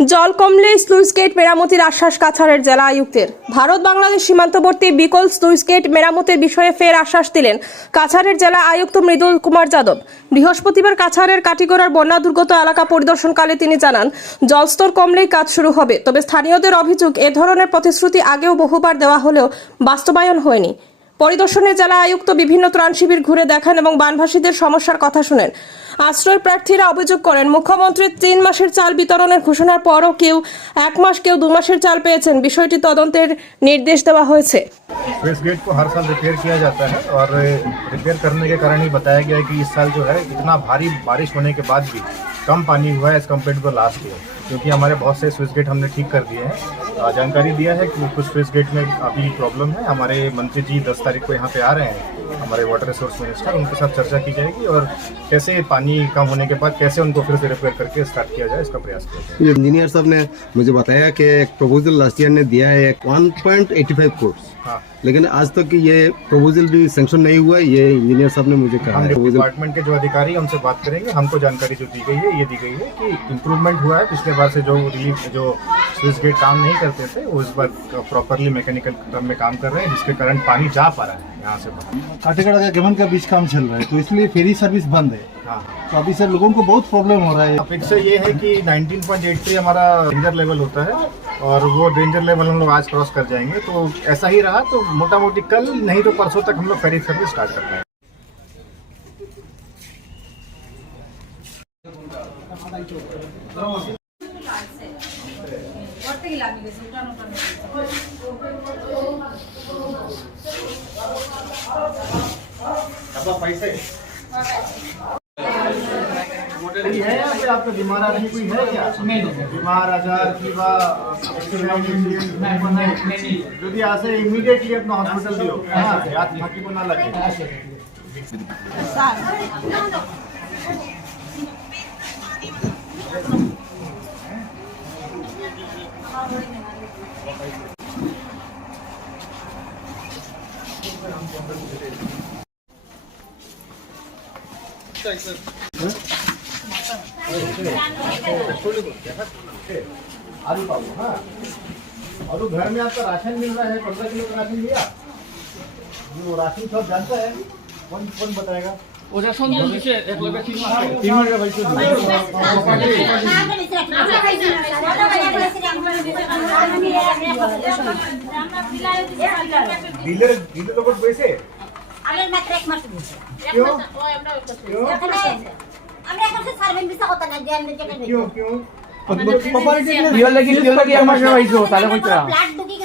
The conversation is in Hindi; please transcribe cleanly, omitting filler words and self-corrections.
জল কমলে স্লুইস গেট মেরামতির আশ্বাস কাছাড়ের জেলা আয়ুক্তের। ভারত বাংলাদেশ সীমান্তবর্তী বিকল স্লুইস গেট মেরামতের বিষয়ে ফের আশ্বাস দিলেন কাছাড়ের জেলা আয়ুক্ত মৃদুল কুমার যাদব। বৃহস্পতিবার কাছাড়ের কাটিগড়ার বন্যা দুর্গত এলাকা পরিদর্শনকালে তিনি জানান, জলস্তর কমলেই কাজ শুরু হবে। তবে স্থানীয়দের অভিযোগ, এ ধরনের প্রতিশ্রুতি আগেও বহুবার দেওয়া হলেও বাস্তবায়ন হয়নি। পরিদর্শনে জেলা আয়ুক্ত বিভিন্ন ত্রাণ শিবির ঘুরে দেখান এবং বানভাসীদের সমস্যার কথা শুনেন। আশ্রয় প্রার্থীরা অভিযোগ করেন, মুখ্যমন্ত্রীর 3 মাসের চাল বিতরণের ঘোষণার পরও কেউ 1 মাস, কেউ 2 মাসের চাল পেয়েছেন। বিষয়টি তদন্তের নির্দেশ দেওয়া হয়েছে। स्लुइस गेट को हर साल रिपेयर किया जाता है और रिपेयर करने के कारण ही बताया गया है कि इस साल जो है इतना भारी बारिश होने के बाद भी कम पानी हुआ है as compared to last year, क्योंकि हमारे बहुत से स्लुइस गेट हमने ठीक कर दिए हैं। जानकारी दिया है कि कुछ स्लुइस गेट में अभी प्रॉब्लम है। हमारे मंत्री जी 10 तारीख को यहाँ पे आ रहे हैं, हमारे वाटर रिसोर्स मिनिस्टर, उनके साथ चर्चा की जाएगी और कैसे पानी कम होने के बाद कैसे उनको फिर से रिपेयर करके स्टार्ट किया जाए, इसका प्रयास किया जाए। इंजीनियर साहब ने मुझे बताया कि एक प्रपोजल लास्ट ईयर ने दिया है 1.85 करोड़, हाँ, लेकिन आज तक ये प्रपोजल भी सैंक्शन नहीं हुआ। ये इंजीनियर साहब ने मुझे कहा हम है। डिपार्टमेंट के जो अधिकारी हैं उनसे बात करेंगे। हमको जानकारी जो दी गई है ये दी गई है कि इम्प्रूवमेंट हुआ है। पिछले बार से जो रिलीफ जो स्लुइस गेट काम नहीं करते थे वो इस बार प्रॉपरली मैकेनिकल टर्म में काम कर रहे हैं, जिसके कारण पानी जा पा रहा है यहाँ से बाहर। काटेगड़ा का गेमन का बीच काम चल रहा है, तो इसलिए फेरी सर्विस बंद है। हाँ, तो अभी सर लोगों को बहुत प्रॉब्लम हो रहा है। अपेक्षा ये है कि 19.83 हमारा डेंजर लेवल होता है और वो डेंजर लेवल हम लोग आज क्रॉस कर जाएंगे। तो ऐसा ही रहा तो मोटा मोटी कल नहीं तो परसों तक हम लोग फेरी सर्विस स्टार्ट कर पाएंगे। पैसे कोई है या फिर आपका बीमार आदमी कोई है क्या? नहीं, बीमार आजार किंवा যদি আসে ইমিডিয়েটলি আপনি হসপিটাল দিও। হ্যাঁ, রাত থাকিব না লাগে। आलू पाओ। हाँ, आलू घर में आपका राशन मिल रहा है, 15 किलो का राशन लिया। वो राशन सब जानता है, कौन कौन बताएगा? वो राशन जो दिसे एक लगे 3 मास का भाई डीलर लोग पैसे আমি মাত্র 1 মাস দিছি। क्यों আমরা এখন সার্ভে ভিসা কথা না দেন যেটা क्यों क्यों ইয়া লাগি আমার পাইছো তাহলে কইতা ফ্ল্যাট